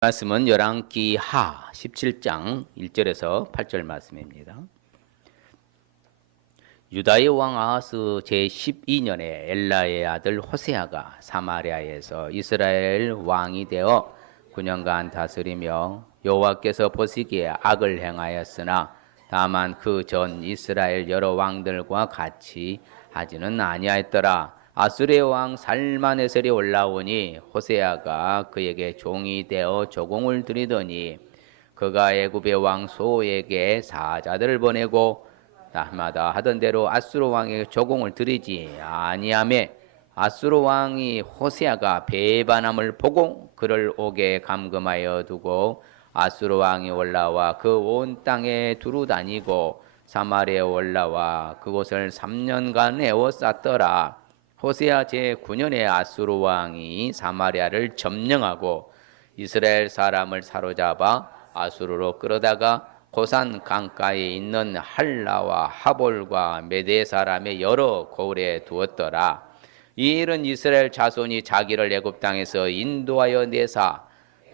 말씀은 열왕기 하 17장 1절에서 8절 말씀입니다. 유다의 왕 아하스 제12년에 엘라의 아들 호세아가 사마리아에서 이스라엘 왕이 되어 9년간 다스리며 여호와께서 보시기에 악을 행하였으나 다만 그 전 이스라엘 여러 왕들과 같이 하지는 아니하였더라. 아수르의 왕 살마네셀이 올라오니 호세아가 그에게 종이 되어 조공을 드리더니 그가 애굽의 왕 소에게 사자들을 보내고 날마다 하던 대로 아수르 왕에게 조공을 드리지 아니하매 아수르 왕이 호세아가 배반함을 보고 그를 옥에 감금하여 두고 아수르 왕이 올라와 그 온 땅에 두루 다니고 사마리아에 올라와 그곳을 3년간 에워쌌더라. 호세아 제9년에 아수르 왕이 사마리아를 점령하고 이스라엘 사람을 사로잡아 아수르로 끌어다가 고산 강가에 있는 할라와 하볼과 메대 사람의 여러 고을에 두었더라. 이 일은 이스라엘 자손이 자기를 애굽 땅에서 인도하여 내사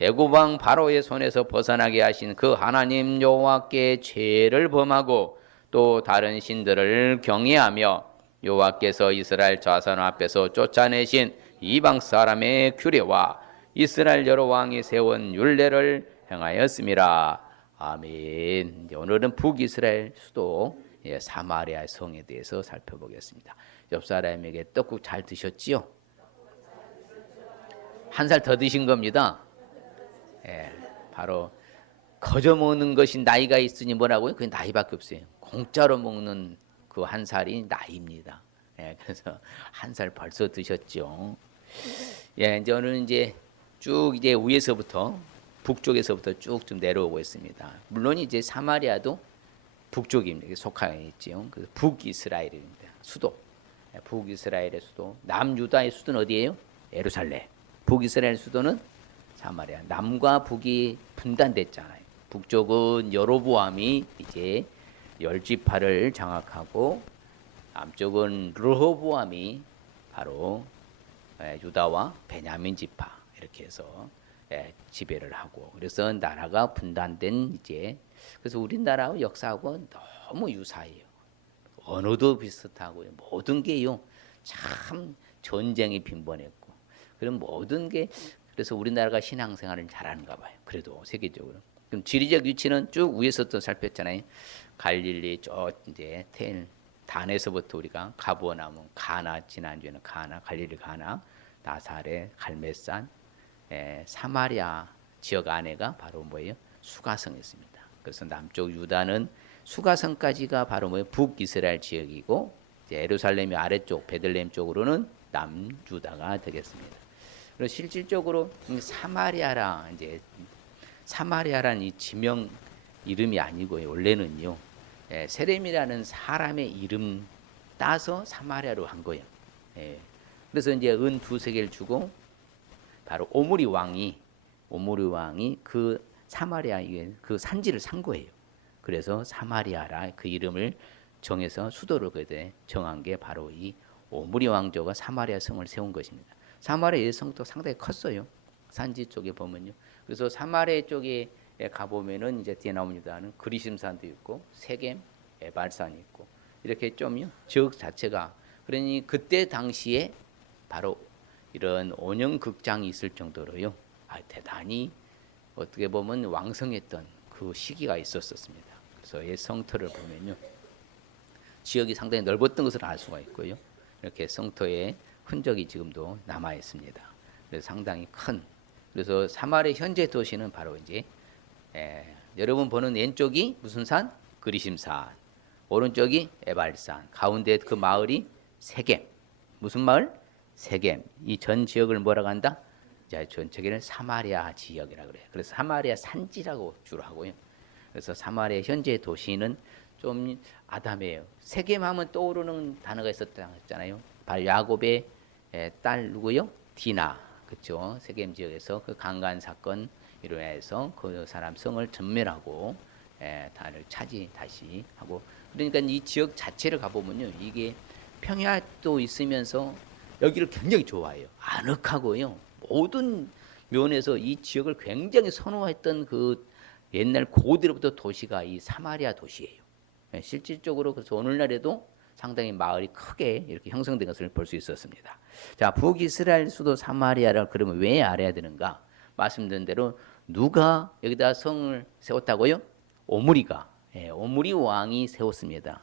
애굽 왕 바로의 손에서 벗어나게 하신 그 하나님 여호와께 죄를 범하고 또 다른 신들을 경외하며 여호와께서 이스라엘 자손 앞에서 쫓아내신 이방 사람의 규례와 이스라엘 여러 왕이 세운 율례를 행하였음이라. 아멘. 오늘은 북이스라엘 수도 사마리아 성에 대해서 살펴보겠습니다. 옆 사람에게 떡국 잘 드셨지요? 한 살 더 드신 겁니다. 바로 거저 먹는 것이 나이가 있으니 뭐라고요? 그게 나이밖에 없어요. 공짜로 먹는 그 한 살이 나이입니다. 그래서 한 살 벌써 드셨죠. 이제 오늘 이제 쭉 이제 위에서부터 북쪽에서부터 쭉 좀 내려오고 있습니다. 물론 이제 사마리아도 북쪽입니다. 속하여 있지요. 그래서 북이스라엘입니다. 수도. 북이스라엘의 수도. 남유다의 수도는 어디예요? 예루살렘. 북이스라엘 수도는 사마리아. 남과 북이 분단됐잖아요. 북쪽은 여로보암이 이제 10지파를 장악하고 남쪽은 르호보암이 바로 유다와 베냐민 지파 이렇게 해서 지배를 하고, 그래서 나라가 분단된 이제, 그래서 우리나라하고 역사하고 너무 유사해요. 언어도 비슷하고요. 모든 게요 참 전쟁이 빈번했고, 그럼 모든 게, 그래서 우리나라가 신앙생활을 잘하는가 봐요. 그래도 세계적으로. 그럼 지리적 위치는 쭉 위에서 또 살폈잖아요. 갈릴리 저 이제 단에서부터 우리가 가버나움, 가나, 지난주에는 가나, 갈릴리 가나, 나사렛, 갈멜산, 사마리아 지역 안에가 바로 뭐예요? 수가성이었습니다. 그래서 남쪽 유다는 수가성까지가 바로 뭐예요? 북이스라엘 지역이고, 이제 예루살렘이 아래쪽 베들레헴 쪽으로는 남유다가 되겠습니다. 그리고 실질적으로 사마리아라, 이제 사마리아라는 이 지명 이름이 아니고요. 원래는요, 세렘이라는 사람의 이름 따서 사마리아로 한 거예요. 그래서 이제 은 2세계를 주고 바로 오므리 왕이 그 사마리아의 그 산지를 산 거예요. 그래서 사마리아라 그 이름을 정해서 수도를 그때 정한 게 바로 이 오므리 왕조가 사마리아 성을 세운 것입니다. 사마리아의 성도 상당히 컸어요. 산지 쪽에 보면요. 그래서 사마리아 쪽에 가보면은 이제 뒤에 나옵니다는 그리심산도 있고 세겜, 에발산이 있고 이렇게 좀요 지역 자체가, 그러니 그때 당시에 바로 이런 온형 극장이 있을 정도로요 대단히 어떻게 보면 왕성했던 그 시기가 있었습니다. 그래서 이 성터를 보면요 지역이 상당히 넓었던 것을 알 수가 있고요. 이렇게 성터의 흔적이 지금도 남아 있습니다. 그래서 상당히 큰, 그래서 사마리아 현재 도시는 바로 이제 여러분 보는 왼쪽이 무슨 산? 그리심산. 오른쪽이 에발산. 가운데 그 마을이 세겜. 무슨 마을? 세겜. 이 전 지역을 뭐라고 한다? 전체계는 사마리아 지역이라고 그래요. 그래서 사마리아 산지라고 주로 하고요. 그래서 사마리아 현재 도시는 좀 아담해요. 세겜 하면 떠오르는 단어가 있었잖아요. 바로 야곱의 딸 누구요? 디나. 그렇죠. 세겜 지역에서 그 강간 사건 이로 해서 그 사람 성을 전멸하고 단을 차지 다시 하고, 그러니까 이 지역 자체를 가보면요 이게 평야도 있으면서 여기를 굉장히 좋아해요. 아늑하고요. 모든 면에서 이 지역을 굉장히 선호했던 그 옛날 고대로부터 도시가 이 사마리아 도시예요. 실질적으로 그래서 오늘날에도 상당히 마을이 크게 이렇게 형성된 것을 볼 수 있었습니다. 자, 북이스라엘 수도 사마리아를 그러면 왜 알아야 되는가? 말씀드린 대로 누가 여기다 성을 세웠다고요? 오므리가, 오므리 왕이 세웠습니다.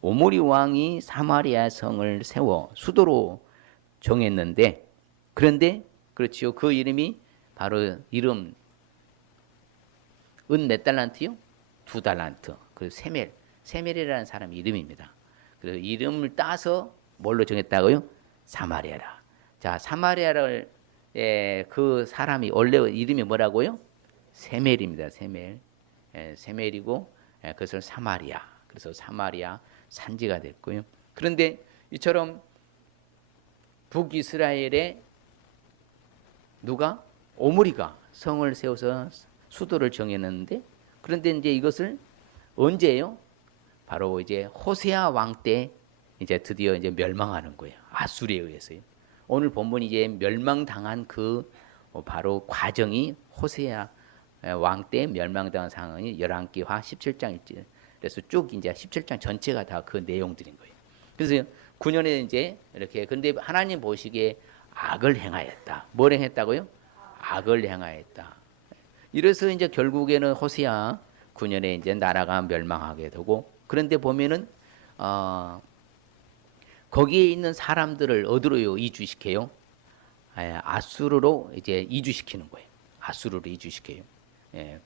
오므리 왕이 사마리아 성을 세워 수도로 정했는데, 그런데 그렇지요. 그 이름이 바로 이름 은 몇 달란트요? 2달란트. 그리고 세멜이라는 사람 이름입니다. 그 이름을 따서 뭘로 정했다고요? 사마리아라. 자, 사마리아를 그 사람이 원래 이름이 뭐라고요? 세멜입니다. 세멜이고 그것을 사마리아. 그래서 사마리아 산지가 됐고요. 그런데 이처럼 북이스라엘에 누가? 오므리가 성을 세워서 수도를 정했는데, 그런데 이제 이것을 언제요? 바로 이제 호세아 왕 때 이제 드디어 이제 멸망하는 거예요. 아수르에 의해서요. 오늘 본문이 이제 멸망당한 그 바로 과정이 호세아 왕 때 멸망당한 상황이 11기하 17장일지. 그래서 쭉 이제 17장 전체가 다 그 내용들인 거예요. 그래서 9년에 이제 이렇게, 근데 하나님 보시기에 악을 행하였다. 뭘 행했다고요? 악을 행하였다. 이래서 이제 결국에는 호세아 9년에 이제 나라가 멸망하게 되고, 그런데 보면은 거기에 있는 사람들을 어디로 이주시켜요? 아수르로 이제 이주시키는 거예요. 아수르로 이주시켜요.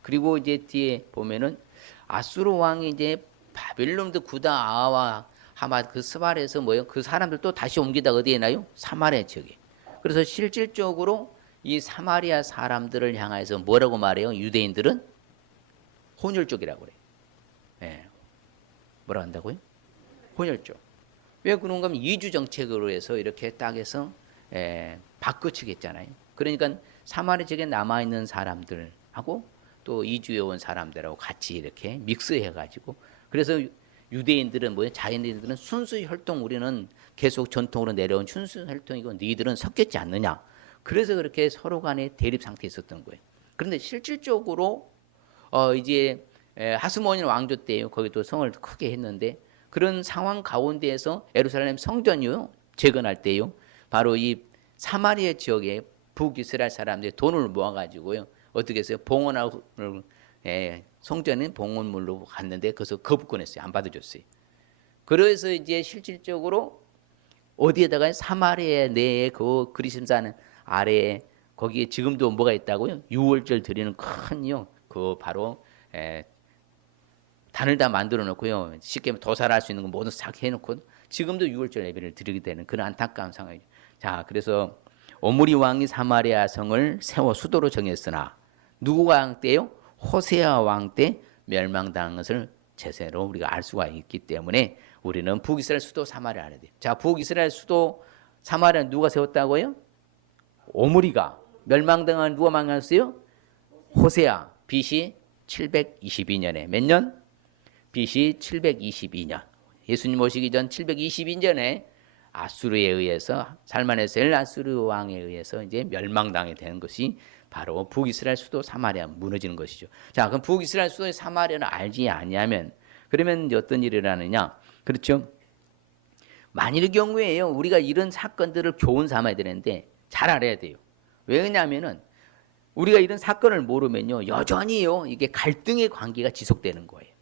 그리고 이제 뒤에 보면은 아수르 왕이 이제 바빌론도 구다 아와 하마 그 스발에서 뭐요? 그 사람들 또 다시 옮기다 어디에 나요? 사마리아 지역에. 그래서 실질적으로 이 사마리아 사람들을 향해서 뭐라고 말해요? 유대인들은 혼혈족이라고 그래요. 뭐라 한다고요? 혼혈족. 왜 그런가 하면 이주 정책으로 해서 이렇게 딱 해서 바꿔치겠잖아요. 그러니까 사마리아 지역에 남아있는 사람들하고 또 이주해 온 사람들하고 같이 이렇게 믹스해가지고, 그래서 유대인들은 뭐예요? 자연인들은 순수 혈통, 우리는 계속 전통으로 내려온 순수 혈통이고 너희들은 섞였지 않느냐. 그래서 그렇게 서로 간에 대립 상태에 있었던 거예요. 그런데 실질적으로 이제 하스모니아 왕조 때요. 거기도 성을 크게 했는데, 그런 상황 가운데에서 예루살렘 성전이요 재건할 때요. 바로 이 사마리아 지역에 북이스라엘 사람들이 돈을 모아가지고요. 어떻게 했어요? 봉헌을 성전은 봉헌물로 갔는데 그래서 거부권했어요. 안 받아줬어요. 그래서 이제 실질적으로 어디에다가 사마리아 내에 그 그리심산 아래에 거기에 지금도 뭐가 있다고요? 유월절 드리는 큰요. 그 바로 단을 다 만들어 놓고요. 쉽게 도살할 수 있는 거 모두 싹 해놓고 지금도 유월절 예배를 드리게 되는 그런 안타까운 상황이죠. 자, 그래서 오므리 왕이 사마리아 성을 세워 수도로 정했으나 누구 왕 때요? 호세아 왕 때 멸망당한 것을 제세로 우리가 알 수가 있기 때문에 우리는 북이스라엘 수도 사마리아 알아야 돼요. 자, 북이스라엘 수도 사마리아 누가 세웠다고요? 오므리가. 멸망당한 누가 망했어요? 호세아. BC 722년에 몇 년? BC 722년. 예수님 오시기 전 722년에 아수르에 의해서 살만에셀 아수르 왕에 의해서 이제 멸망당하게 되는 것이 바로 북이스라엘 수도 사마리아 무너지는 것이죠. 자, 그럼 북이스라엘 수도의 사마리아를 알지 아니하면 그러면 이제 어떤 일이 일어나느냐? 그렇죠? 만일의 경우에요. 우리가 이런 사건들을 교훈 삼아야 되는데 잘 알아야 돼요. 왜냐하면은 우리가 이런 사건을 모르면요. 여전히요. 이게 갈등의 관계가 지속되는 거예요.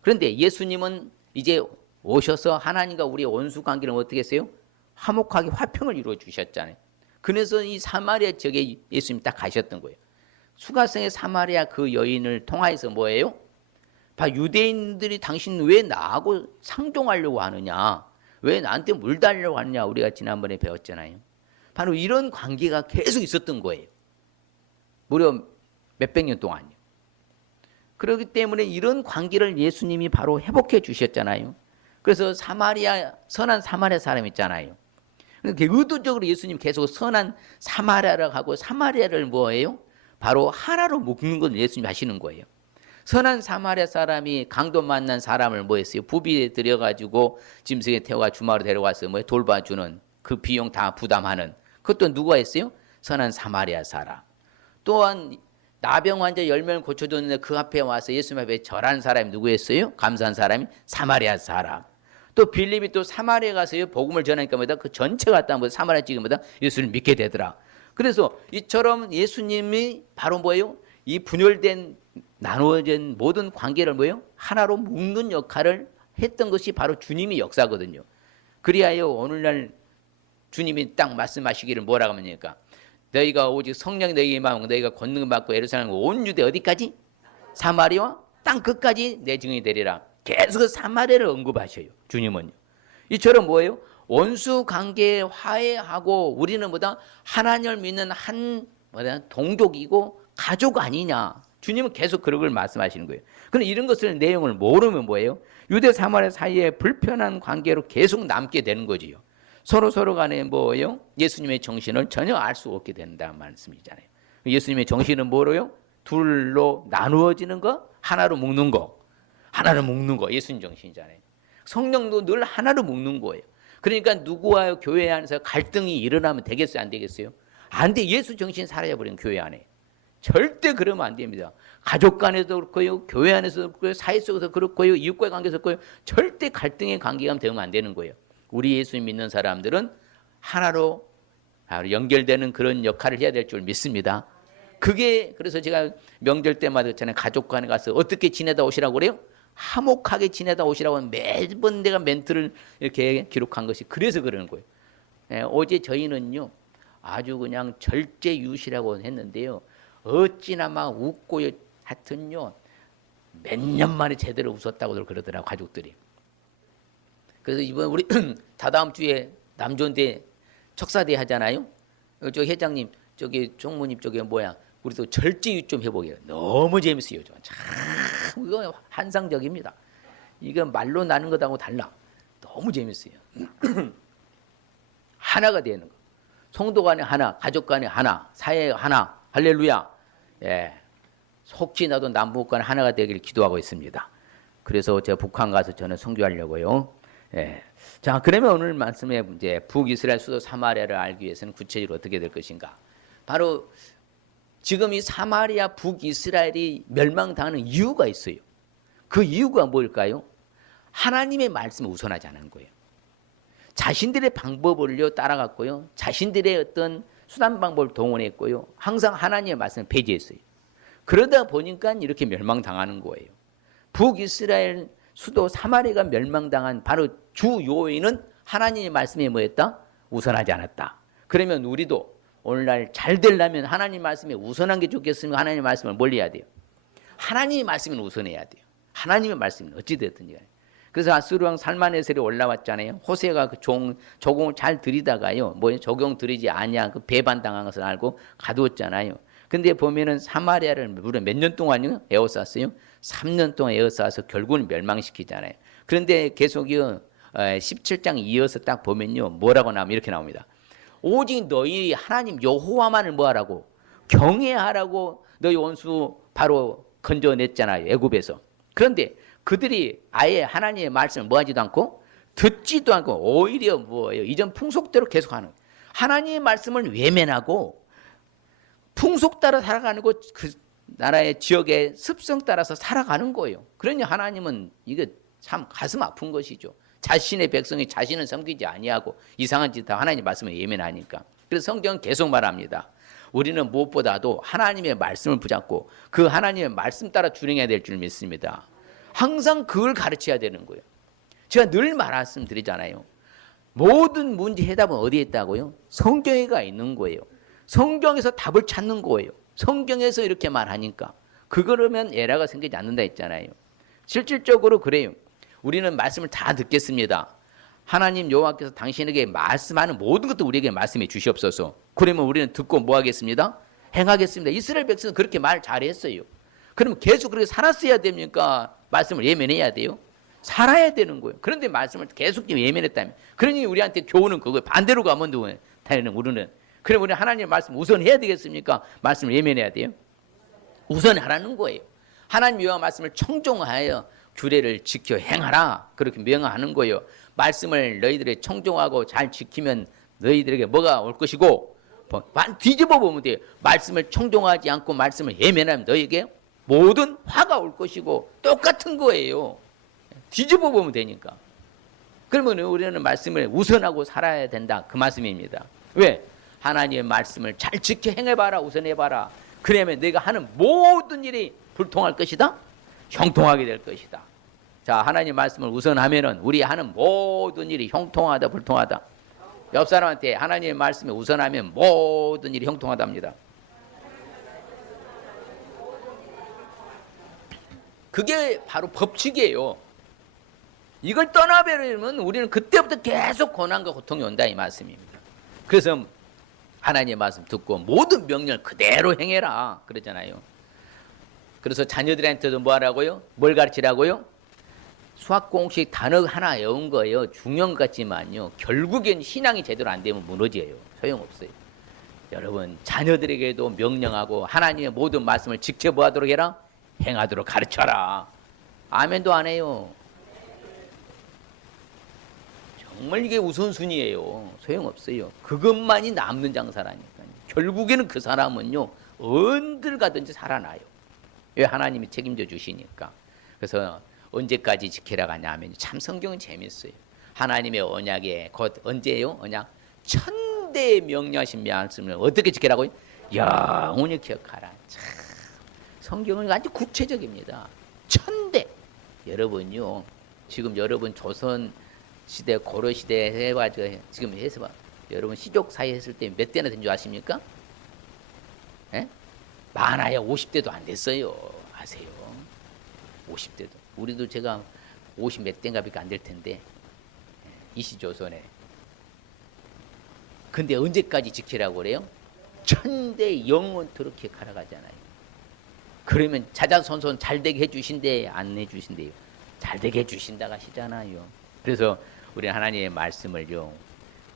그런데 예수님은 이제 오셔서 하나님과 우리의 원수 관계를 어떻게 했어요? 화목하게 화평을 이루어 주셨잖아요. 그래서 이 사마리아 지역에 예수님이 딱 가셨던 거예요. 수가성의 사마리아 그 여인을 통하여서 뭐예요? 유대인들이 당신 왜 나하고 상종하려고 하느냐? 왜 나한테 물 달려고 하느냐? 우리가 지난번에 배웠잖아요. 바로 이런 관계가 계속 있었던 거예요. 무려 몇백 년 동안요. 그렇기 때문에 이런 관계를 예수님이 바로 회복해 주셨잖아요. 그래서 선한 사마리아 사람 있잖아요. 그러니까 의도적으로 예수님 계속 선한 사마리아라고 하고 사마리아를 뭐예요? 바로 하나로 묶는 걸 예수님이 하시는 거예요. 선한 사마리아 사람이 강도 만난 사람을 뭐 했어요? 부비에 들여가지고 짐승에 태워가 주마로 데려가서 뭐 돌봐주는 그 비용 다 부담하는 그것도 누가 했어요? 선한 사마리아 사람. 또한 나병 환자 10명을 고쳐줬는데 그 앞에 와서 예수님 앞에 절한 사람이 누구였어요? 감사한 사람이 사마리아 사람. 또 빌립이 또 사마리아 가서요 복음을 전하니까 뭐다 그 전체 갔다 뭐다 사마리아 지금보다 예수를 믿게 되더라. 그래서 이처럼 예수님이 바로 뭐예요? 이 분열된 나누어진 모든 관계를 뭐예요? 하나로 묶는 역할을 했던 것이 바로 주님의 역사거든요. 그리하여 오늘날 주님이 딱 말씀하시기를 뭐라고 합니까? 너희가 오직 성령이 너희에게 임하고 너희가 권능을 받고 예루살렘 온 유대 어디까지? 사마리아와 땅 끝까지 내 증인이 되리라. 계속 사마리아를 언급하셔요. 주님은요. 이처럼 뭐예요? 원수 관계에 화해하고 우리는 뭐다? 하나님을 믿는 한 동족이고 가족 아니냐. 주님은 계속 그런 걸 말씀하시는 거예요. 그런데 이런 것을 내용을 모르면 뭐예요? 유대 사마리아 사이에 불편한 관계로 계속 남게 되는 거지요. 서로 간에 뭐예요? 예수님의 정신을 전혀 알 수 없게 된다는 말씀이잖아요. 예수님의 정신은 뭐로요? 둘로 나누어지는 거, 하나로 묶는 거. 하나로 묶는 거. 예수님 정신이잖아요. 성령도 늘 하나로 묶는 거예요. 그러니까 누구와 교회 안에서 갈등이 일어나면 되겠어요? 안 되겠어요? 안 돼. 예수 정신이 사라져버린 교회 안에. 절대 그러면 안 됩니다. 가족 간에도 그렇고요. 교회 안에서도 그렇고요. 사회 속에서 그렇고요. 이웃과의 관계에서 그렇고요. 절대 갈등의 관계가 되면 안 되는 거예요. 우리 예수 믿는 사람들은 하나로 연결되는 그런 역할을 해야 될 줄 믿습니다. 그게 그래서 제가 명절 때마다 있잖아요. 가족 간에 가서 어떻게 지내다 오시라고 그래요? 화목하게 지내다 오시라고 매번 내가 멘트를 이렇게 기록한 것이 그래서 그러는 거예요. 어제 저희는요. 아주 그냥 절제유시라고 했는데요. 어찌나 막 웃고 하여튼요. 몇 년 만에 제대로 웃었다고 그러더라고요. 가족들이. 그래서 이번 우리 다다음 주에 남존대 척사대 하잖아요. 저 회장님 저기 총무님 저기 뭐야 우리도 절제유 좀 해보게요. 너무 재밌어요. 참 이거 환상적입니다. 이거 말로 나는 것하고 달라. 너무 재밌어요. 하나가 되는 거. 성도 간에 하나, 가족 간에 하나, 사회 하나. 할렐루야. 예. 혹시 나도 남북 간에 하나가 되길 기도하고 있습니다. 그래서 제가 북한 가서 저는 선교하려고요. 예. 자, 그러면 오늘 말씀에 이제 북이스라엘 수도 사마리아를 알기 위해서는 구체적으로 어떻게 될 것인가? 바로 지금 이 사마리아 북이스라엘이 멸망당하는 이유가 있어요. 그 이유가 뭘까요? 하나님의 말씀을 우선하지 않은 거예요. 자신들의 방법을요 따라갔고요. 자신들의 어떤 수단 방법을 동원했고요. 항상 하나님의 말씀을 배제했어요. 그러다 보니까 이렇게 멸망당하는 거예요. 북이스라엘 수도 사마리아가 멸망당한 바로 주 요인은 하나님의 말씀이 뭐였다? 우선하지 않았다. 그러면 우리도 오늘날 잘 되려면 하나님 말씀에 우선한 게 좋겠으면 하나님의 말씀을 멀리 해야 돼요. 하나님의 말씀은 우선해야 돼요. 하나님의 말씀은 어찌됐든지. 그래서 아수르왕 살마네셀이 올라왔잖아요. 호세가 그 조공을 잘 들이다가요. 뭐 조공 들이지 아니야. 그 배반당한 것을 알고 가두었잖아요. 근데 보면은 사마리아를 무려 몇 년 동안요? 에워쌌어요. 3년 동안 에워싸서 결국은 멸망시키잖아요. 그런데 계속요 17장 이어서 딱 보면요. 뭐라고 나오면 이렇게 나옵니다. 오직 너희 하나님 여호와만을 뭐하라고? 경외하라고 너희 원수 바로 건져냈잖아요. 애굽에서. 그런데 그들이 아예 하나님의 말씀을 뭐하지도 않고 듣지도 않고 오히려 뭐예요? 이전 풍속대로 계속하는 하나님의 말씀을 외면하고 풍속 따라 살아가는 거 그 나라의 지역의 습성 따라서 살아가는 거예요. 그러니 하나님은 이게 참 가슴 아픈 것이죠. 자신의 백성이 자신을 섬기지 아니하고 이상한 짓 다 하나님의 말씀을 예민하니까. 그래서 성경은 계속 말합니다. 우리는 무엇보다도 하나님의 말씀을 붙잡고 그 하나님의 말씀 따라 준행해야 될 줄 믿습니다. 항상 그걸 가르쳐야 되는 거예요. 제가 늘 말씀드리잖아요. 모든 문제 해답은 어디에 있다고요? 성경에가 있는 거예요. 성경에서 답을 찾는 거예요. 성경에서 이렇게 말하니까 그러면 에러가 생기지 않는다 했잖아요. 실질적으로 그래요. 우리는 말씀을 다 듣겠습니다. 하나님 여호와께서 당신에게 말씀하는 모든 것도 우리에게 말씀해 주시옵소서. 그러면 우리는 듣고 뭐 하겠습니다? 행하겠습니다. 이스라엘 백성은 그렇게 말 잘했어요. 그러면 계속 그렇게 살았어야 됩니까? 말씀을 예면해야 돼요? 살아야 되는 거예요. 그런데 말씀을 계속 예면했다면 그러니 우리한테 교훈은 그거예요. 반대로 가면 우리는 그럼 우리 하나님의 말씀 우선해야 되겠습니까? 말씀을 예면해야 돼요? 우선하라는 거예요. 하나님 여호와 말씀을 청종하여 규례를 지켜 행하라. 그렇게 명하는 거예요. 말씀을 너희들이 청종하고 잘 지키면 너희들에게 뭐가 올 것이고 뒤집어 보면 돼요. 말씀을 청종하지 않고 말씀을 예면하면 너에게 모든 화가 올 것이고 똑같은 거예요. 뒤집어 보면 되니까. 그러면 우리는 말씀을 우선하고 살아야 된다. 그 말씀입니다. 왜? 하나님의 말씀을 잘 지켜 행해봐라. 우선해봐라. 그러면 내가 하는 모든 일이 불통할 것이다. 형통하게 될 것이다. 자, 하나님 말씀을 우선하면은 우리 하는 모든 일이 형통하다, 불통하다. 옆 사람한테 하나님의 말씀을 우선하면 모든 일이 형통하답니다. 그게 바로 법칙이에요. 이걸 떠나버리면 우리는 그때부터 계속 고난과 고통이 온다 이 말씀입니다. 그래서 하나님의 말씀 듣고 모든 명령을 그대로 행해라 그러잖아요. 그래서 자녀들한테도 뭐 하라고요? 뭘 가르치라고요? 수학 공식 단어 하나 외운 거예요. 중요한 것 같지만요. 결국엔 신앙이 제대로 안 되면 무너져요. 소용없어요. 여러분 자녀들에게도 명령하고 하나님의 모든 말씀을 직접 뭐 하도록 해라? 행하도록 가르쳐라. 아멘도 안 해요. 정말 이게 우선순위예요. 소용없어요. 그것만이 남는 장사라니까요. 결국에는 그 사람은요. 언들 가든지 살아나요. 왜? 하나님이 책임져 주시니까. 그래서 언제까지 지키라고 하냐면 참 성경은 재밌어요. 하나님의 언약에 곧 언제예요? 언약 천대에 명령하신 말씀을 어떻게 지키라고요? 영원히 기억하라. 참 성경은 아주 구체적입니다. 천대. 여러분요. 지금 여러분 조선 시대, 고려 시대 해가지고 지금 해서 봐. 여러분 시족 사회 했을 때 몇 대나 된 줄 아십니까? 예? 많아야 50대도 안 됐어요. 아세요? 50대도. 우리도 제가 50 몇 대인가 밖에 안 될 텐데 이시조선에. 근데 언제까지 지키라고 그래요? 천대 영원토록 기억하라 가잖아요. 그러면 자자손손 잘되게 해주신대 안 해주신대요? 잘되게 해주신다 가시잖아요. 그래서 우리 하나님의 말씀을요,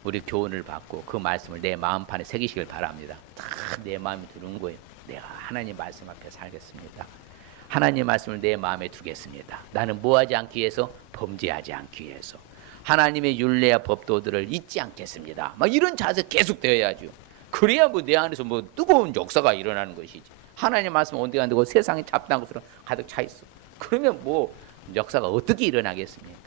우리 교훈을 받고 그 말씀을 내 마음판에 새기시길 바랍니다. 다 내 마음에 드는 거예요. 내가 하나님 말씀 앞에 살겠습니다. 하나님 말씀을 내 마음에 두겠습니다. 나는 뭐하지 않기 위해서? 범죄하지 않기 위해서. 하나님의 율례와 법도들을 잊지 않겠습니다. 막 이런 자세 계속 되어야죠. 그래야 뭐 내 안에서 뭐 뜨거운 역사가 일어나는 것이지. 하나님 말씀 온데 안 되고 세상에 잡다한 것으로 가득 차 있어. 그러면 뭐 역사가 어떻게 일어나겠습니까?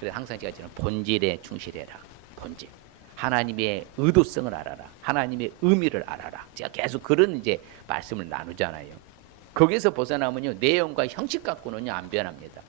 그래서 항상 제가 저는 본질에 충실해라. 본질. 하나님의 의도성을 알아라. 하나님의 의미를 알아라. 제가 계속 그런 이제 말씀을 나누잖아요. 거기서 벗어나면요, 내용과 형식 갖고는요 안 변합니다.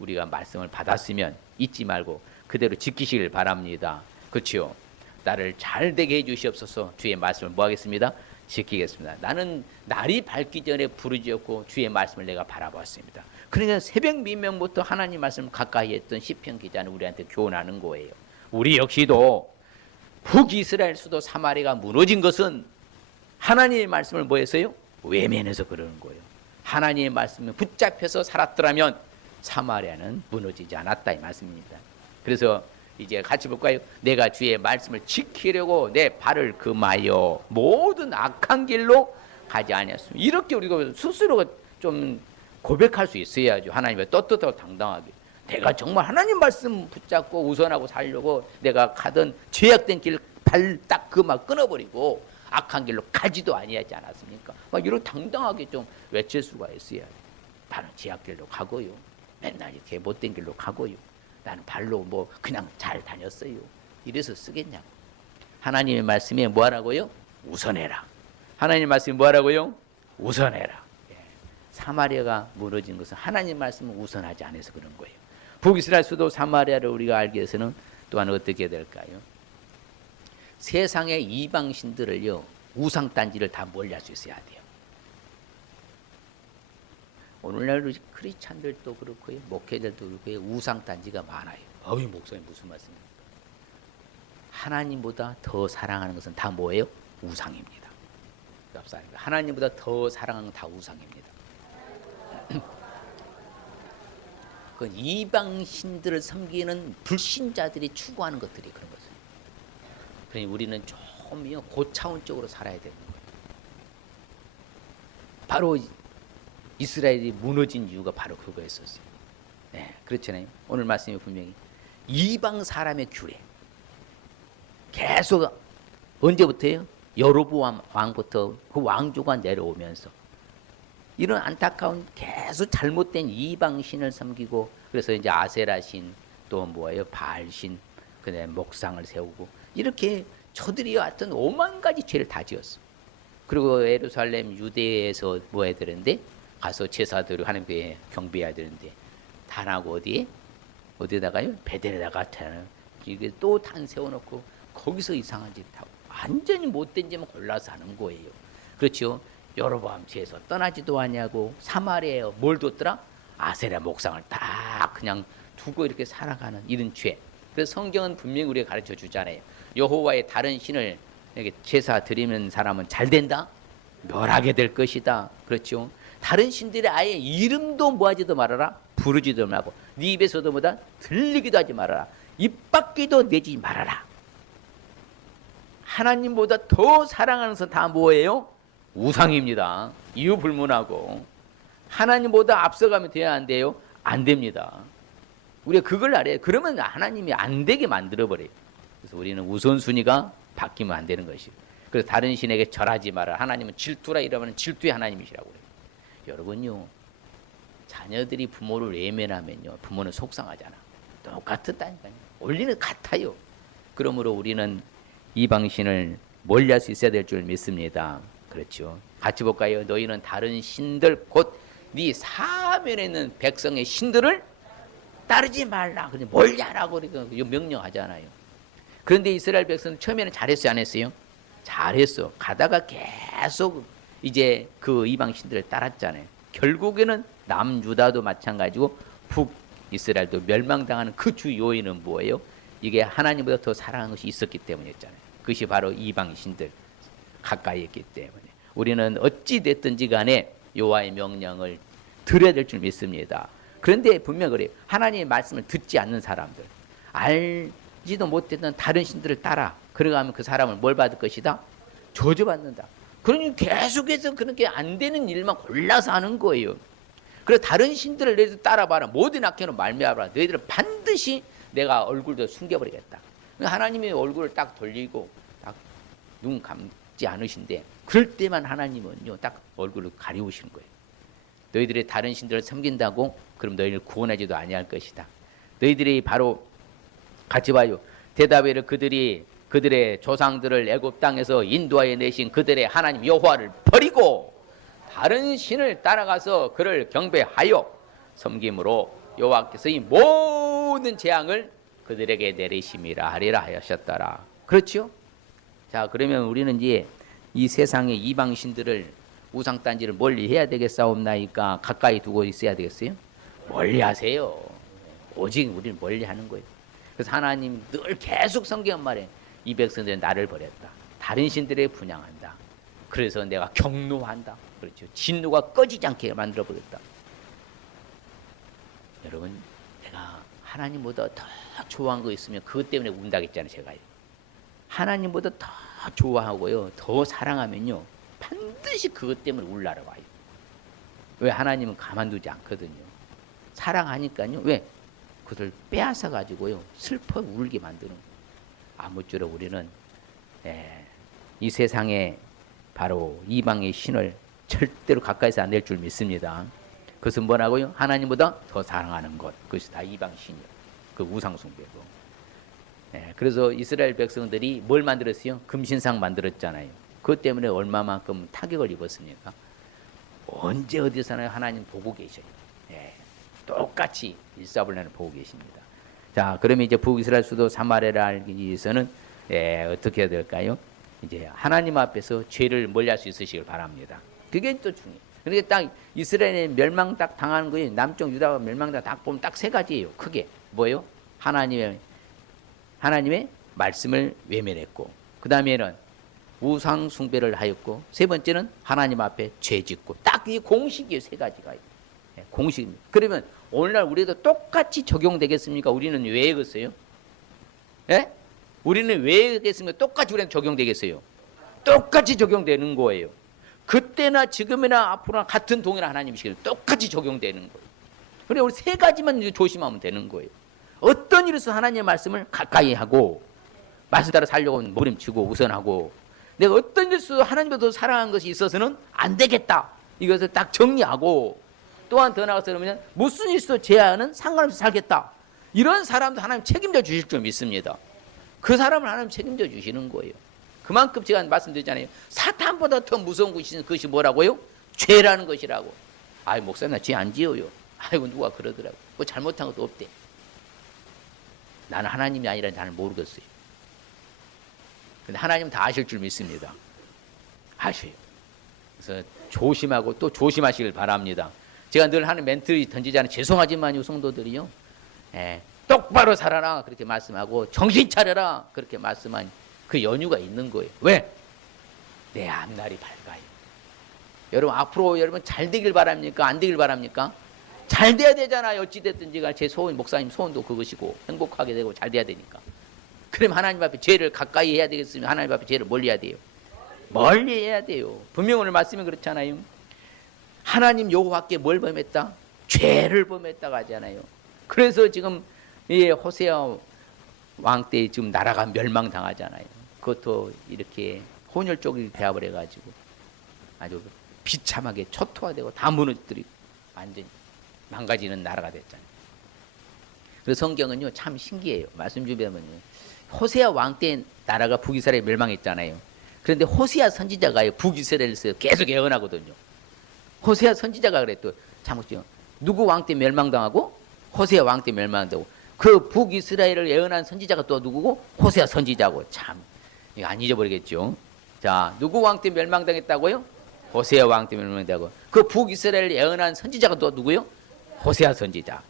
우리가 말씀을 받았으면 잊지 말고 그대로 지키시길 바랍니다. 그렇죠? 나를 잘되게 해주시옵소서. 주의 말씀을 뭐 하겠습니다? 지키겠습니다. 나는 날이 밝기 전에 부르짖었고 주의 말씀을 내가 바라보았습니다. 그러니까 새벽 미명부터 하나님 말씀을 가까이 했던 시편 기자는 우리한테 교훈하는 거예요. 우리 역시도 북이스라엘 수도 사마리아가 무너진 것은 하나님의 말씀을 뭐 했어요? 외면해서 그러는 거예요. 하나님의 말씀에 붙잡혀서 살았더라면 사마리아는 무너지지 않았다 이 말씀입니다. 그래서 이제 같이 볼까요? 내가 주의 말씀을 지키려고 내 발을 금하여 모든 악한 길로 가지 아니었습니다. 이렇게 우리가 스스로가 좀 고백할 수 있어야죠. 하나님의 떳떳하고 당당하게. 내가 정말 하나님 말씀 붙잡고 우선하고 살려고 내가 가던 죄악된 길 발 딱 그만 끊어버리고 악한 길로 가지도 아니하지 않았습니까? 막 이렇게 당당하게 좀 외칠 수가 있어야 나는 죄악길로 가고요. 맨날 이렇게 못된 길로 가고요. 나는 발로 뭐 그냥 잘 다녔어요. 이래서 쓰겠냐고. 하나님의 말씀에 뭐 하라고요? 우선해라. 하나님의 말씀에 뭐 하라고요? 우선해라. 예. 사마리아가 무너진 것은 하나님 말씀을 우선하지 않아서 그런 거예요. 북이스라엘 수도 사마리아를 우리가 알기 위해서는 또한 어떻게 될까요? 세상의 이방신들을요, 우상단지를 다 멀리할 수 있어야 돼요. 오늘날 크리스찬들도 그렇고요, 목회자들도 그렇고요, 우상단지가 많아요. 어이 목사님 무슨 말씀입니까? 하나님보다 더 사랑하는 것은 다 뭐예요? 우상입니다. 하나님보다 더 사랑하는 건 다 우상입니다. 그 이방신들을 섬기는 불신자들이 추구하는 것들이 그런 것입니다. 그러니 우리는 좀요 고차원적으로 살아야 되는 거예요. 바로 이스라엘이 무너진 이유가 바로 그거였었어요. 네, 그렇잖아요. 오늘 말씀이 분명히 이방 사람의 규례. 계속 언제부터요? 여로보암 왕부터 그 왕조가 내려오면서 이런 안타까운 계속 잘못된 이방신을 섬기고, 그래서 이제 아세라신, 또 뭐예요, 바알신, 그다음에 목상을 세우고, 이렇게 저들이 하여튼 5만 가지 죄를 다 지었어. 그리고 예루살렘 유대에서 뭐 해야 되는데, 가서 제사들을 하나님께 경배해야 되는데, 단하고 어디에다가요? 베델에다가 이게 또 단 세워놓고 거기서 이상한 짓 하고 완전히 못된 짓만 골라서 하는 거예요. 그렇죠? 여로보암 죄에서 떠나지도 않냐고. 사마리아에 뭘 뒀더라? 아세라 목상을 딱 그냥 두고 이렇게 살아가는 이런 죄. 그래서 성경은 분명히 우리가 가르쳐 주잖아요. 여호와의 다른 신을 이렇게 제사 드리는 사람은 잘 된다? 멸하게 될 것이다. 그렇죠? 다른 신들의 아예 이름도 뭐하지도 말아라. 부르지도 말고 네 입에서도 뭐다 들리기도 하지 말아라. 입 밖에도 내지 말아라. 하나님보다 더 사랑하는 것은 다 뭐예요? 우상입니다. 이유 불문하고. 하나님보다 앞서가면 돼야 안 돼요? 안 됩니다. 우리가 그걸 알아요. 그러면 하나님이 안 되게 만들어버려요. 그래서 우리는 우선순위가 바뀌면 안 되는 것이에요. 그래서 다른 신에게 절하지 마라. 하나님은 질투라 이러면 질투의 하나님이시라고 그래요. 여러분요, 자녀들이 부모를 외면하면요, 부모는 속상하잖아. 똑같았다니까요. 원리는 같아요. 그러므로 우리는 이방신을 멀리할 수 있어야 될 줄 믿습니다. 그렇죠. 같이 볼까요? 너희는 다른 신들 곧 네 사면에 있는 백성의 신들을 따르지 말라. 그냥 멀리하라고 명령하잖아요. 그런데 이스라엘 백성은 처음에는 잘했어요, 안 했어요? 잘했어. 가다가 계속 이제 그 이방 신들을 따랐잖아요. 결국에는 남유다도 마찬가지고 북이스라엘도 멸망당하는 그 주 요인은 뭐예요? 이게 하나님보다 더 사랑하는 것이 있었기 때문이었잖아요. 그것이 바로 이방 신들 가까이 있기 때문에 우리는 어찌 됐든지 간에 여호와의 명령을 들어야 될 줄 믿습니다. 그런데 분명 그래요. 하나님의 말씀을 듣지 않는 사람들, 알지도 못했던 다른 신들을 따라 그러가면 그 사람을 뭘 받을 것이다? 저주받는다. 그러니 계속해서 그렇게 안 되는 일만 골라서 하는 거예요. 그래서 다른 신들을 너희들 따라봐라. 모든 악행으로 말미암아라. 너희들은 반드시 내가 얼굴도 숨겨버리겠다. 하나님의 얼굴을 딱 돌리고 딱 눈 감지 않으신데 그럴 때만 하나님은요 딱 얼굴을 가리우시는 거예요. 너희들이 다른 신들을 섬긴다고 그럼 너희를 구원하지도 아니할 것이다. 너희들이 바로 같이 봐요. 대답하기를 그들의 조상들을 애굽 땅에서 인도하여 내신 그들의 하나님 여호와를 버리고 다른 신을 따라가서 그를 경배하여 섬김으로 여호와께서 이 모든 재앙을 그들에게 내리심이라 하리라 하셨더라. 그렇죠? 자, 그러면 우리는 이제 이 세상의 이방 신들을 우상단지를 멀리 해야 되겠사옵나이까? 가까이 두고 있어야 되겠어요? 멀리 하세요. 오직 우리는 멀리 하는 거예요. 그래서 하나님 늘 계속 성경 말해 이 백성들은 나를 버렸다. 다른 신들에 분양한다. 그래서 내가 경노한다. 그렇죠. 진노가 꺼지지 않게 만들어버렸다. 여러분, 내가 하나님보다 더 좋아한 거 있으면 그것 때문에 운다겠잖아요. 제가 하나님보다 더 좋아하고요, 더 사랑하면요 반드시 그것 때문에 울나라 와요. 왜? 하나님은 가만두지 않거든요. 사랑하니까요. 왜? 그들 빼앗아 가지고요 슬퍼 울게 만드는. 아무쪼록 우리는 이 세상에 바로 이방의 신을 절대로 가까이서 안 낼 줄 믿습니다. 그것은 뭐라고요? 하나님보다 더 사랑하는 것. 그것이 다 이방 신이요. 그 우상 숭배고. 그래서 이스라엘 백성들이 뭘 만들었어요? 금신상 만들었잖아요. 그것 때문에 얼마만큼 타격을 입었습니까? 언제 어디서나 하나님 보고 계셔요. 똑같이 일사불란을 보고 계십니다. 자, 그러면 이제 북이스라엘 수도 사마리아를 알기 위해서는 어떻게 해야 될까요? 이제 하나님 앞에서 죄를 멀리할 수 있으시길 바랍니다. 그게 또 중요해요. 그러니까 딱 이스라엘의 멸망 딱 당하는 거예요. 남쪽 유다가 멸망 딱 보면 딱 세 가지예요. 크게 뭐예요? 하나님의 말씀을 외면했고, 그 다음에는 우상 숭배를 하였고, 세 번째는 하나님 앞에 죄짓고. 딱 이 공식이에요. 세 가지가. 공식입니다. 그러면 오늘날 우리도 똑같이 적용되겠습니까? 우리는 왜 했어요? 우리는 왜 했습니까? 똑같이 우리는 적용되겠어요? 똑같이 적용되는 거예요. 그때나 지금이나 앞으로나 같은 동일한 하나님이시길 똑같이 적용되는 거예요. 그래, 우리 세 가지만 조심하면 되는 거예요. 어떤 일에서 하나님의 말씀을 가까이 하고 말씀 따라 살려고 몸부림치고 우선하고, 내가 어떤 일수 하나님보다 더 사랑한 것이 있어서는 안 되겠다. 이것을 딱 정리하고 또한 더 나아가서 그러면 무슨 일수 제한은 상관없이 살겠다. 이런 사람도 하나님 책임져 주실 줄 믿습니다. 그 사람을 하나님 책임져 주시는 거예요. 그만큼 제가 말씀드리잖아요. 사탄보다 더 무서운 것이 뭐라고요? 죄라는 것이라고. 아이 목사님 나 죄 안 지어요. 아이고 누가 그러더라고. 뭐 잘못한 것도 없대. 나는 하나님이 아니라 나는 모르겠어요. 근데 하나님은 다 아실 줄 믿습니다. 아셔요. 그래서 조심하고 또 조심하시길 바랍니다. 제가 늘 하는 멘트 던지잖아요. 죄송하지만요 성도들이요. 똑바로 살아라 그렇게 말씀하고 정신 차려라 그렇게 말씀한 그 연유가 있는 거예요. 왜? 내 앞날이 밝아요. 여러분 앞으로 여러분 잘 되길 바랍니까? 안 되길 바랍니까? 잘 돼야 되잖아요. 어찌됐든지가 제 소원, 목사님 소원도 그것이고 행복하게 되고 잘 돼야 되니까. 그럼 하나님 앞에 죄를 가까이 해야 되겠으면 하나님 앞에 죄를 멀리 해야 돼요. 멀리 해야 돼요. 분명 오늘 말씀이 그렇잖아요. 하나님 여호와께 뭘 범했다? 죄를 범했다고 하잖아요. 그래서 지금 이 호세아 왕 때 지금 나라가 멸망당하잖아요. 그것도 이렇게 혼혈족이 대합을 해가지고 아주 비참하게 초토화되고 다 무너뜨리고 완전히 망가지는 나라가 됐잖아요. 그래서 성경은요 참 신기해요. 말씀 주변은요 호세아 왕 때 나라가 북이스라엘 멸망했잖아요. 그런데 호세아 선지자가 북이스라엘에서 계속 예언하거든요. 호세아 선지자가 그랬또 참으시죠. 누구 왕 때 멸망당하고 호세아 왕 때 멸망당하고 그 북이스라엘을 예언한 선지자가 또 누구고 호세아 선지자고 참 이거 안 잊어버리겠죠. 자 누구 왕 때 멸망당했다고요? 호세아 왕 때 멸망당하고 그 북이스라엘 예언한 선지자가 또 누구요? 호세아 선지자.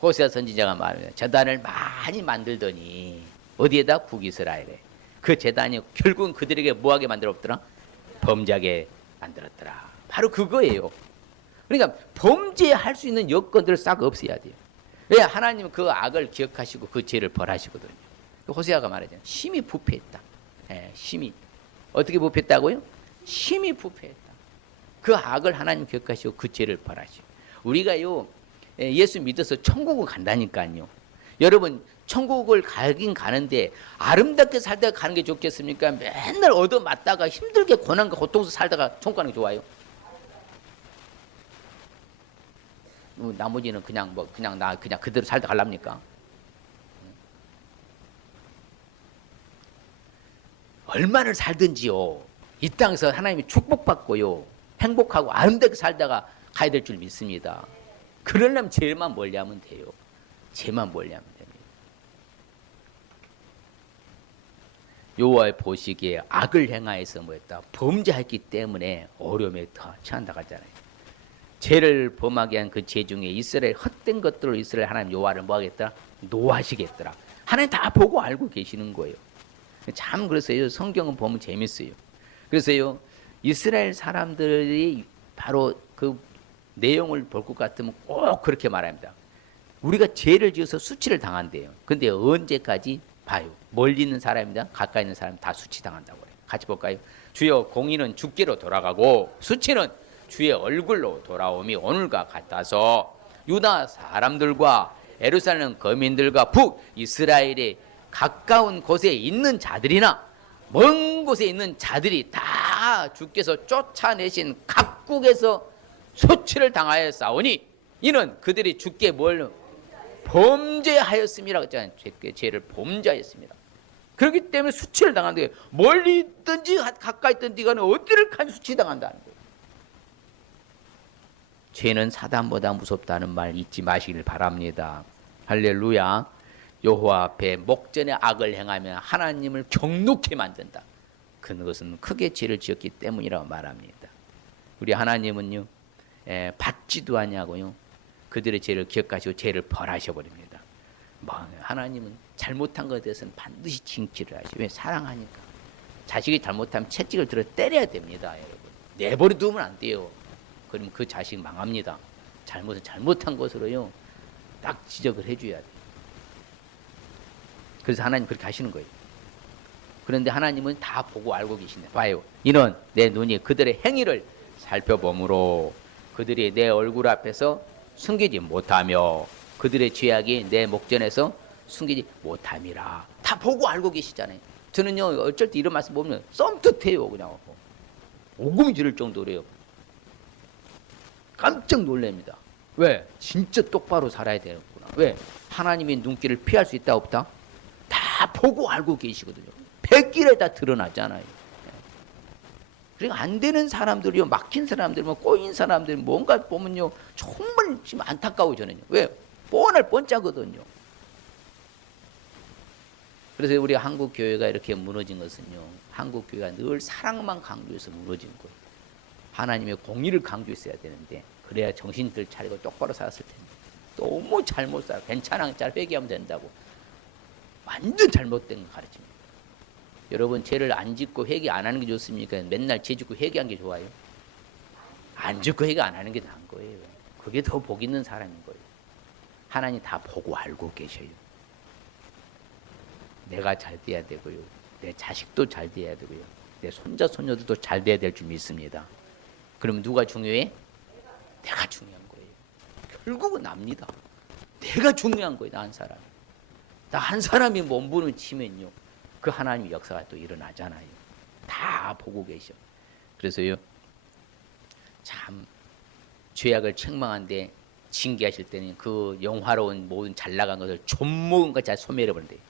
호세아 선지자가 말해요. 제단을 많이 만들더니 어디에다? 북이스라엘에. 그 제단이 결국은 그들에게 뭐하게 만들었더라? 범죄하게 만들었더라. 바로 그거예요. 그러니까 범죄할 수 있는 여건들을 싹 없애야 돼요. 왜? 하나님은 그 악을 기억하시고 그 죄를 벌하시거든요. 호세아가 말하잖아요. 심히 부패했다. 심히. 어떻게 부패했다고요? 심히 부패했다. 그 악을 하나님 기억하시고 그 죄를 벌하시고. 우리가요 예수 믿어서 천국을 간다니까요. 여러분 천국을 가긴 가는데 아름답게 살다가 가는 게 좋겠습니까? 맨날 얻어맞다가 힘들게 고난과 고통에서 살다가 천국 가는 게 좋아요? 나머지는 그냥 그대로 살다 갈랍니까? 얼마나 살든지요 이 땅에서 하나님이 축복받고요 행복하고 아름답게 살다가 가야 될 줄 믿습니다. 그러려면 죄만 멀리하면 돼요. 죄만 멀리하면 됩니다. 여호와의 보시기에 악을 행하여서 뭐였다? 범죄했기 때문에 어려움에 더 처한다고 하잖아요. 죄를 범하게 한 그 죄 중에 이스라엘 헛된 것들로 이스라엘 하나님 여호와를 뭐하겠더라? 노하시겠더라. 하나님 다 보고 알고 계시는 거예요. 참 그래서요 성경은 보면 재밌어요. 그래서요 이스라엘 사람들이 바로 그 내용을 볼 것 같으면 꼭 그렇게 말합니다. 우리가 죄를 지어서 수치를 당한대요. 근데 언제까지? 봐요. 멀리 있는 사람이나 가까이 있는 사람 다 수치당한다고 해요. 같이 볼까요? 주여 공의는 주께로 돌아가고 수치는 주의 얼굴로 돌아옴이 오늘과 같아서 유다 사람들과 예루살렘 거민들과 북이스라엘의 가까운 곳에 있는 자들이나 먼 곳에 있는 자들이 다 주께서 쫓아내신 각국에서 수치를 당하여 싸우니 이는 그들이 주께 뭘 범죄하였음이라고 했잖아요. 죄를 범죄하였습니다. 그렇기 때문에 수치를 당한대요. 멀리 있든지 가까이 있든지 간에 어디를 가면 수치당한다는 거예요. 죄는 사단보다 무섭다는 말 잊지 마시길 바랍니다. 할렐루야. 여호와 앞에 목전에 악을 행하면 하나님을 경록히 만든다. 그것은 크게 죄를 지었기 때문이라고 말합니다. 우리 하나님은요 받지도 않냐고요. 그들의 죄를 기억하시고 죄를 벌하셔버립니다. 하나님은 잘못한 것에 대해서는 반드시 징치를 하시고 왜? 사랑하니까. 자식이 잘못하면 채찍을 들어 때려야 됩니다. 여러분. 내버려 두면 안 돼요. 그러면 그 자식 망합니다. 잘못한 것으로요 딱 지적을 해줘야 돼요. 그래서 하나님 그렇게 하시는 거예요. 그런데 하나님은 다 보고 알고 계신데 봐요. 이는 내 눈이 그들의 행위를 살펴보므로 그들이 내 얼굴 앞에서 숨기지 못하며 그들의 죄악이 내 목전에서 숨기지 못함이라. 다 보고 알고 계시잖아요. 저는요 어쩔 때 이런 말씀 보면 썸뜻해요. 그냥 오금이 지를 정도로요. 깜짝 놀랍니다. 왜? 진짜 똑바로 살아야 되겠구나. 왜? 하나님의 눈길을 피할 수 있다 없다? 다 보고 알고 계시거든요. 백길에 다 드러나잖아요. 그러니까 안 되는 사람들이요, 막힌 사람들, 꼬인 사람들, 뭔가 보면요 정말 지금 안타까워 저는요. 왜? 뻔할 뻔짜거든요. 그래서 우리 한국 교회가 이렇게 무너진 것은요, 한국 교회가 늘 사랑만 강조해서 무너진 거예요. 하나님의 공의를 강조했어야 되는데 그래야 정신들 차리고 똑바로 살았을 텐데 너무 잘못 살아. 괜찮아, 잘 회개하면 된다고. 완전 잘못된 가르침입니다. 여러분, 죄를 안 짓고 회개 안 하는 게 좋습니까? 맨날 죄 짓고 회개하는 게 좋아요? 안 짓고 회개 안 하는 게 나은 거예요. 그게 더 복 있는 사람인 거예요. 하나님 다 보고 알고 계셔요. 내가 잘 돼야 되고요, 내 자식도 잘 돼야 되고요, 내 손자 손녀들도 잘 돼야 될 줄 믿습니다. 그러면 누가 중요해? 내가 중요한 거예요. 결국은 납니다. 내가 중요한 거예요. 나 한 사람. 나 한 사람이 몸부림 치면요, 그 하나님의 역사가 또 일어나잖아요. 다 보고 계셔. 그래서요, 참 죄악을 책망한데 징계하실 때는 그 영화로운 모든 잘 나간 것을 좀먹은 것 잘 소멸해 버린대요.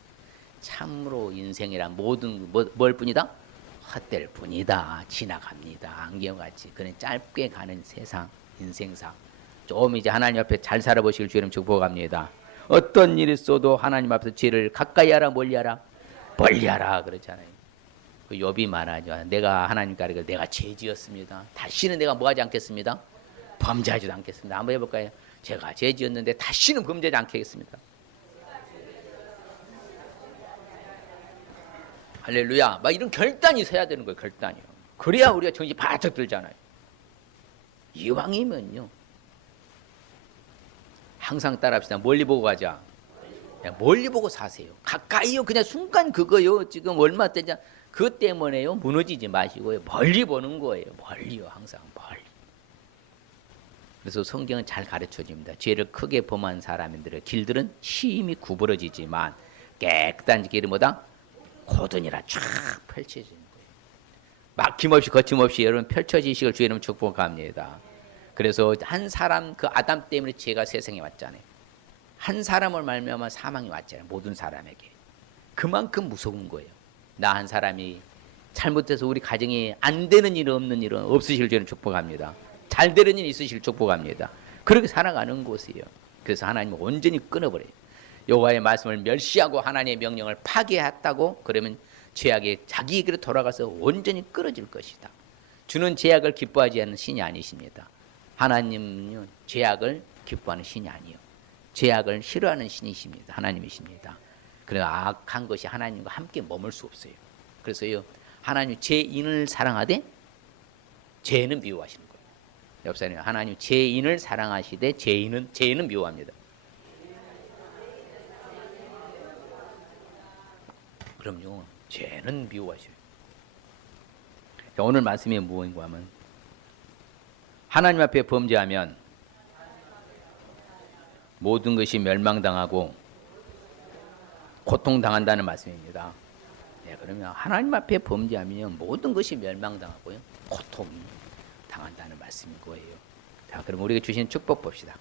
참으로 인생이란 모든 뭘 뿐이다? 헛될 뿐이다. 지나갑니다. 안개같이. 그는 짧게 가는 세상, 인생사. 좀 이제 하나님 앞에 잘 살아보시길 주님 축복합니다. 어떤 일이 있어도 하나님 앞에서 죄를 가까이 하라, 멀리 하라? 멀리 하라 그렇잖아요. 그 욥이 말하죠. 내가 하나님께 아뢰기를 내가 죄지었습니다. 다시는 내가 뭐하지 않겠습니다? 범죄하지도 않겠습니다. 한번 해볼까요? 제가 죄지었는데 다시는 범죄하지 않겠습니다. 할렐루야. 막 이런 결단이 서야 되는 거예요. 결단이요. 그래야 우리가 정신 바짝 들잖아요. 이왕이면요, 항상 따라합시다. 멀리 보고 가자. 멀리 보고 사세요. 가까이요. 그냥 순간 그거요. 지금 얼마 때냐. 그것 때문에요. 무너지지 마시고요. 멀리 보는 거예요. 멀리요. 항상 멀리. 그래서 성경은 잘 가르쳐 줍니다. 죄를 크게 범한 사람들의 길들은 심히 구부러지지만 깨끗한 길은 뭐다? 고든이라 쫙 펼쳐지는 거예요. 막힘없이 거침없이 여러분 펼쳐지시길 주의 이름 축복합니다. 그래서 한 사람, 그 아담 때문에 죄가 세상에 왔잖아요. 한 사람을 말미암아 사망이 왔잖아요. 모든 사람에게. 그만큼 무서운 거예요. 나 한 사람이 잘못해서 우리 가정에 안 되는 일, 없는 일은 없으실 줄은 축복합니다. 잘 되는 일 있으실 축복합니다. 그렇게 살아가는 곳이에요. 그래서 하나님은 온전히 끊어버려요. 여호와의 말씀을 멸시하고 하나님의 명령을 파괴했다고 그러면 죄악이 자기에게로 돌아가서 온전히 끊어질 것이다. 주는 죄악을 기뻐하지 않는 신이 아니십니다. 하나님은요, 죄악을 기뻐하는 신이 아니에요. 죄악을 싫어하는 신이십니다. 하나님이십니다. 그래서 악한 것이 하나님과 함께 머물 수 없어요. 그래서요, 하나님 죄인을 사랑하되 죄는 미워하시는 거예요. 옆사님, 하나님 죄인을 사랑하시되 죄인은 미워합니다. 그럼요, 죄는 미워하셔요. 오늘 말씀이 무엇인가 하면 하나님 앞에 범죄하면 모든 것이 멸망당하고 고통당한다는 말씀입니다. 네, 그러면 하나님 앞에 범죄하면 모든 것이 멸망당하고요, 고통당한다는 말씀인 거예요. 자, 그럼 우리가 주신 축복 봅시다.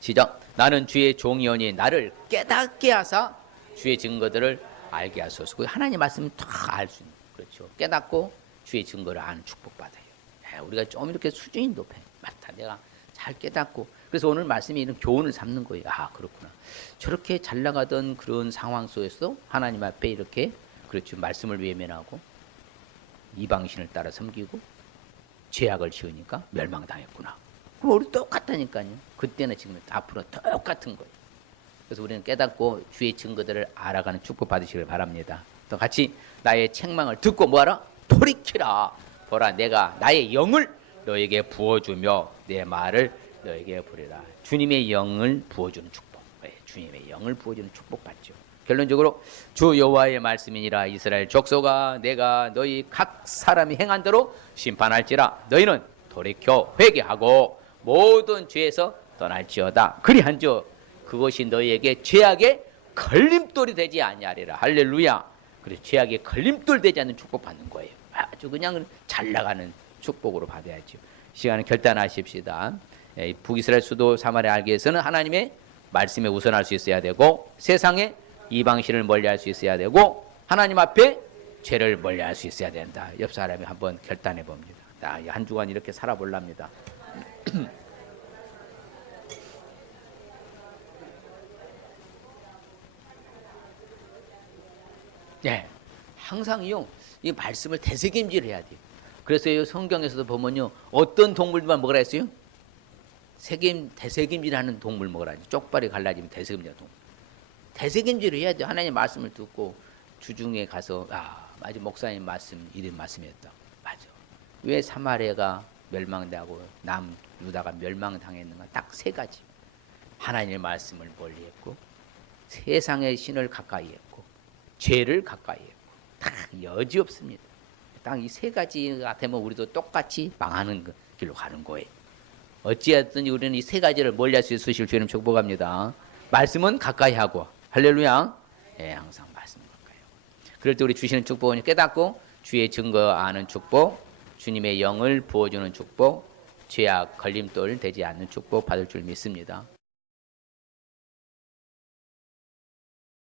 시작. 나는 주의 종이오니 나를 깨닫게 하사 주의 증거들을 알게 하소서. 하나님 말씀은 다 알 수 있는, 그렇죠. 깨닫고 주의 증거를 아는 축복받아요. 네, 우리가 좀 이렇게 수준이 높아요. 맞다, 내가 잘 깨닫고. 그래서 오늘 말씀이 이런 교훈을 삼는 거예요. 아, 그렇구나. 저렇게 잘 나가던 그런 상황 속에서 하나님 앞에 이렇게, 그렇죠, 말씀을 외면하고 이방신을 따라 섬기고 죄악을 지으니까 멸망당했구나. 그럼 우리 똑같다니까요. 그때는 지금 앞으로 똑같은 거예요. 그래서 우리는 깨닫고 주의 증거들을 알아가는 축복 받으시길 바랍니다. 또 같이 나의 책망을 듣고 뭐하라? 돌이키라. 보라, 내가 나의 영을 너에게 부어주며 내 말을 너에게 부리라. 주님의 영을 부어주는 축복. 주님의 영을 부어주는 축복 받죠. 결론적으로 주 여호와의 말씀이니라. 이스라엘 족속아, 내가 너희 각 사람이 행한 대로 심판할지라. 너희는 돌이켜 회개하고 모든 죄에서 떠날지어다. 그리한즉 그것이 너희에게 죄악의 걸림돌이 되지 아니하리라. 할렐루야. 그래서 죄악에 걸림돌 되지 않는 축복 받는 거예요. 아주 그냥 잘 나가는 축복으로 받아야죠. 시간을 결단하십시다. 북이스라엘 수도 사마리아 알기 위해서는 하나님의 말씀에 우선할 수 있어야 되고, 세상에 이방신을 멀리할 수 있어야 되고, 하나님 앞에 죄를 멀리할 수 있어야 된다. 옆 사람이 한번 결단해 봅니다. 한 주간 이렇게 살아볼랍니다. 네, 항상요 이 말씀을 되새김질을 해야 돼요. 그래서 이 성경에서도 보면요 어떤 동물만 먹으라 했어요? 되새김질하는 동물 먹으라. 쪽발이 갈라지면 되새김질하는 동물. 되새김질을 해야 돼요. 하나님 말씀을 듣고 주중에 가서 맞아 목사님 말씀 이런 말씀이었다. 맞아. 왜 사마리아가 멸망되고 남유다가 멸망당했는가? 딱 세 가지. 하나님의 말씀을 멀리했고, 세상의 신을 가까이했고, 죄를 가까이했고, 다 여지없습니다. 딱 이 세 가지가 되면 우리도 똑같이 망하는 길로 가는 거예요. 어찌하든지 우리는 이 세 가지를 멀리할 수 있으실 주님 축복합니다. 말씀은 가까이 하고, 할렐루야. 예, 항상 말씀 가까이 하고. 그럴 때 우리 주시는 축복은 깨닫고 주의 증거 아는 축복, 주님의 영을 부어주는 축복, 죄악 걸림돌 되지 않는 축복 받을 줄 믿습니다.